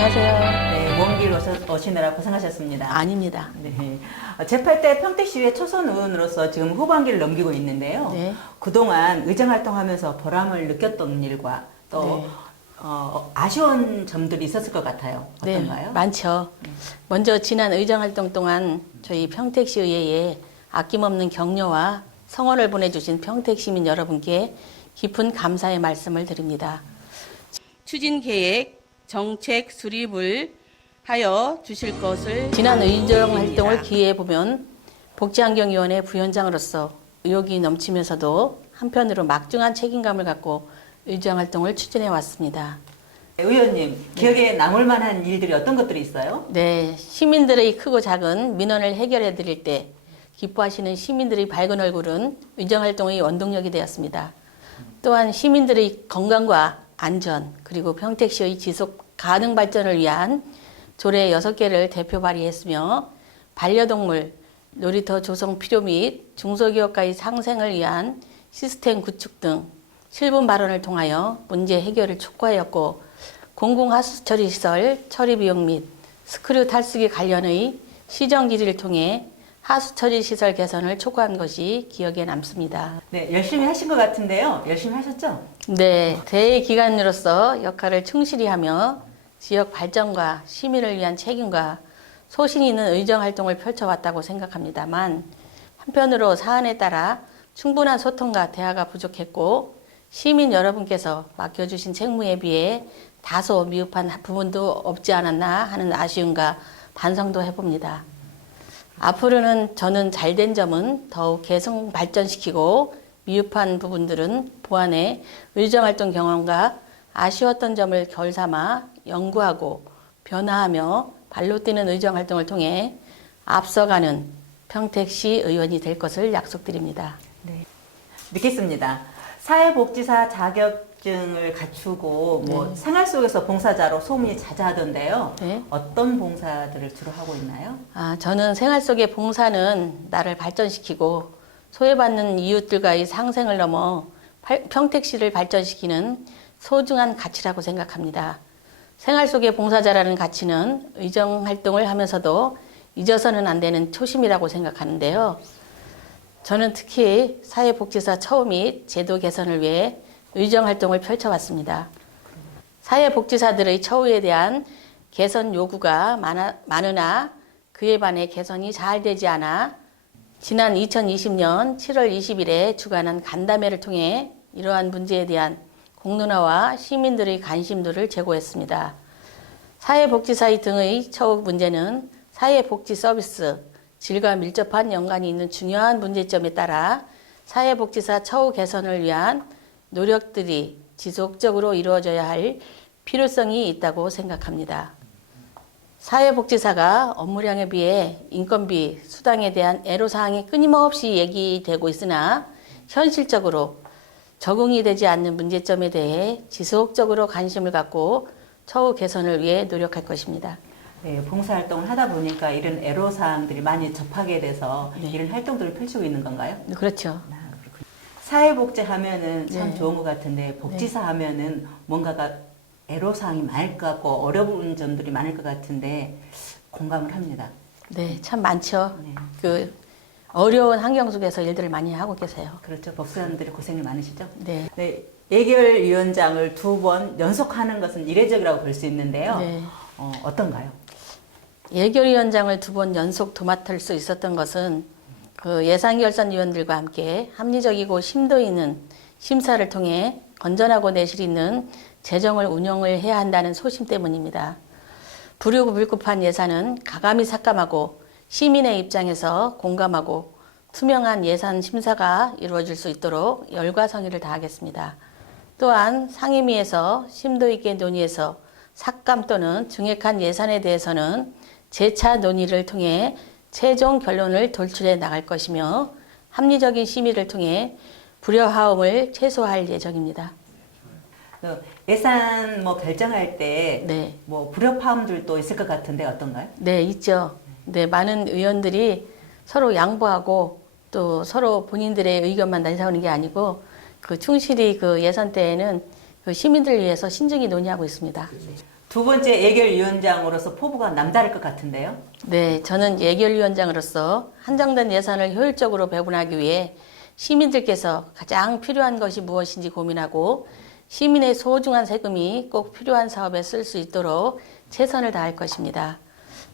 안녕하세요. 네, 먼 길 오시느라 고생하셨습니다. 아닙니다. 네. 제8대 평택시의 초선 의원으로서 지금 후반기를 넘기고 있는데요. 네. 그동안 의정활동하면서 보람을 느꼈던 일과 또 네. 아쉬운 점들이 있었을 것 같아요. 어떤가요? 네, 많죠. 먼저 지난 의정활동 동안 저희 평택시 의회에 아낌없는 격려와 성원을 보내주신 평택시민 여러분께 깊은 감사의 말씀을 드립니다. 추진 계획, 정책 수립을 하여 주실 것을 지난 의정활동을 기회해 보면 복지환경위원회 부위원장으로서 의욕이 넘치면서도 한편으로 막중한 책임감을 갖고 의정활동을 추진해 왔습니다. 의원님, 기억에 남을 만한 일들이 어떤 것들이 있어요? 네, 시민들의 크고 작은 민원을 해결해 드릴 때 기뻐하시는 시민들의 밝은 얼굴은 의정활동의 원동력이 되었습니다. 또한 시민들의 건강과 안전 그리고 평택시의 지속 가능 발전을 위한 조례 6개를 대표 발의했으며 반려동물, 놀이터 조성 필요 및 중소기업가의 상생을 위한 시스템 구축 등 실분 발언을 통하여 문제 해결을 촉구하였고 공공하수처리시설 처리 비용 및 스크류 탈수기 관련의 시정 질의를 통해 하수처리시설 개선을 촉구한 것이 기억에 남습니다. 네, 열심히 하신 것 같은데요. 열심히 하셨죠? 네, 대기관으로서 역할을 충실히 하며 지역 발전과 시민을 위한 책임과 소신 있는 의정활동을 펼쳐왔다고 생각합니다만 한편으로 사안에 따라 충분한 소통과 대화가 부족했고 시민 여러분께서 맡겨주신 책무에 비해 다소 미흡한 부분도 없지 않았나 하는 아쉬움과 반성도 해봅니다. 앞으로는 저는 잘된 점은 더욱 개선 발전시키고 미흡한 부분들은 보완해 의정활동 경험과 아쉬웠던 점을 결삼아 연구하고 변화하며 발로 뛰는 의정활동을 통해 앞서가는 평택시 의원이 될 것을 약속드립니다. 네. 믿겠습니다. 사회복지사 자격증을 갖추고 네. 생활 속에서 봉사자로 소문이 자자하던데요. 네. 어떤 봉사들을 주로 하고 있나요? 저는 생활 속의 봉사는 나를 발전시키고 소외받는 이웃들과의 상생을 넘어 평택시를 발전시키는 소중한 가치라고 생각합니다. 생활 속의 봉사자라는 가치는 의정활동을 하면서도 잊어서는 안 되는 초심이라고 생각하는데요. 저는 특히 사회복지사 처우 및 제도 개선을 위해 의정활동을 펼쳐왔습니다. 사회복지사들의 처우에 대한 개선 요구가 많으나 그에 반해 개선이 잘 되지 않아 지난 2020년 7월 20일에 주관한 간담회를 통해 이러한 문제에 대한 공론화와 시민들의 관심도를 제고했습니다. 사회복지사 등의 처우 문제는 사회복지 서비스, 질과 밀접한 연관이 있는 중요한 문제점에 따라 사회복지사 처우 개선을 위한 노력들이 지속적으로 이루어져야 할 필요성이 있다고 생각합니다. 사회복지사가 업무량에 비해 인건비, 수당에 대한 애로사항이 끊임없이 얘기되고 있으나 현실적으로 적응이 되지 않는 문제점에 대해 지속적으로 관심을 갖고 처우 개선을 위해 노력할 것입니다. 네, 봉사활동을 하다 보니까 이런 애로사항들이 많이 접하게 돼서 네. 이런 활동들을 펼치고 있는 건가요? 그렇죠. 그렇군요. 사회복지 하면은 참 네. 좋은 것 같은데 복지사 하면은 뭔가가 애로사항이 많을 것 같고 어려운 점들이 많을 것 같은데 공감을 합니다. 네, 참 많죠. 네. 그 어려운 환경 속에서 일들을 많이 하고 계세요. 그렇죠. 법사님들이 고생이 많으시죠? 네. 네, 예결위원장을 2번 연속하는 것은 이례적이라고 볼 수 있는데요. 네. 어떤가요? 예결위원장을 2번 연속 도맡을 수 있었던 것은 그 예산결산위원들과 함께 합리적이고 심도 있는 심사를 통해 건전하고 내실 있는 재정을 운영을 해야 한다는 소심 때문입니다. 불효불급한 예산은 가감히 삭감하고 시민의 입장에서 공감하고 투명한 예산 심사가 이루어질 수 있도록 열과 성의를 다하겠습니다. 또한 상임위에서 심도 있게 논의해서 삭감 또는 증액한 예산에 대해서는 재차 논의를 통해 최종 결론을 도출해 나갈 것이며 합리적인 심의를 통해 불협화음을 최소화할 예정입니다. 예산 결정할 때 네. 불협화음들도 있을 것 같은데 어떤가요? 네, 있죠. 네, 많은 의원들이 서로 양보하고 또 서로 본인들의 의견만 내세우는 게 아니고 그 충실히 그 예산 때에는 그 시민들 위해서 신중히 논의하고 있습니다. 두 번째 예결위원장으로서 포부가 남다를 것 같은데요. 네, 저는 예결위원장으로서 한정된 예산을 효율적으로 배분하기 위해 시민들께서 가장 필요한 것이 무엇인지 고민하고 시민의 소중한 세금이 꼭 필요한 사업에 쓸 수 있도록 최선을 다할 것입니다.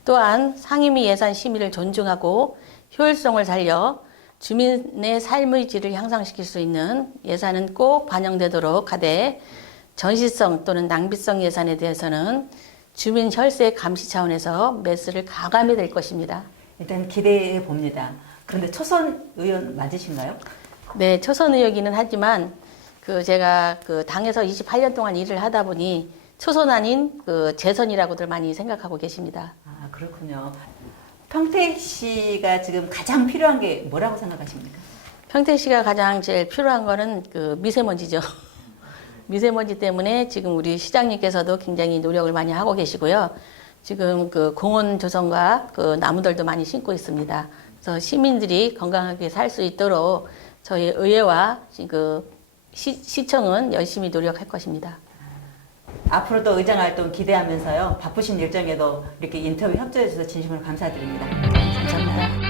또한 상임위 예산 심의를 존중하고 효율성을 살려 주민의 삶의 질을 향상시킬 수 있는 예산은 꼭 반영되도록 하되 전시성 또는 낭비성 예산에 대해서는 주민 혈세 감시 차원에서 매스를 가감해 될 것입니다. 일단 기대해 봅니다. 그런데 초선 의원 맞으신가요? 네, 초선 의원이기는 하지만 제가 당에서 28년 동안 일을 하다 보니 초선 아닌 재선이라고들 많이 생각하고 계십니다. 아, 그렇군요. 평택시가 지금 가장 필요한 게 뭐라고 생각하십니까? 평택시가 가장 제일 필요한 거는 미세먼지죠. 미세먼지 때문에 지금 우리 시장님께서도 굉장히 노력을 많이 하고 계시고요. 지금 공원 조성과 나무들도 많이 심고 있습니다. 그래서 시민들이 건강하게 살 수 있도록 저희 의회와 시청은 열심히 노력할 것입니다. 앞으로도 의장 활동 기대하면서요. 바쁘신 일정에도 이렇게 인터뷰 협조해 주셔서 진심으로 감사드립니다. 감사합니다.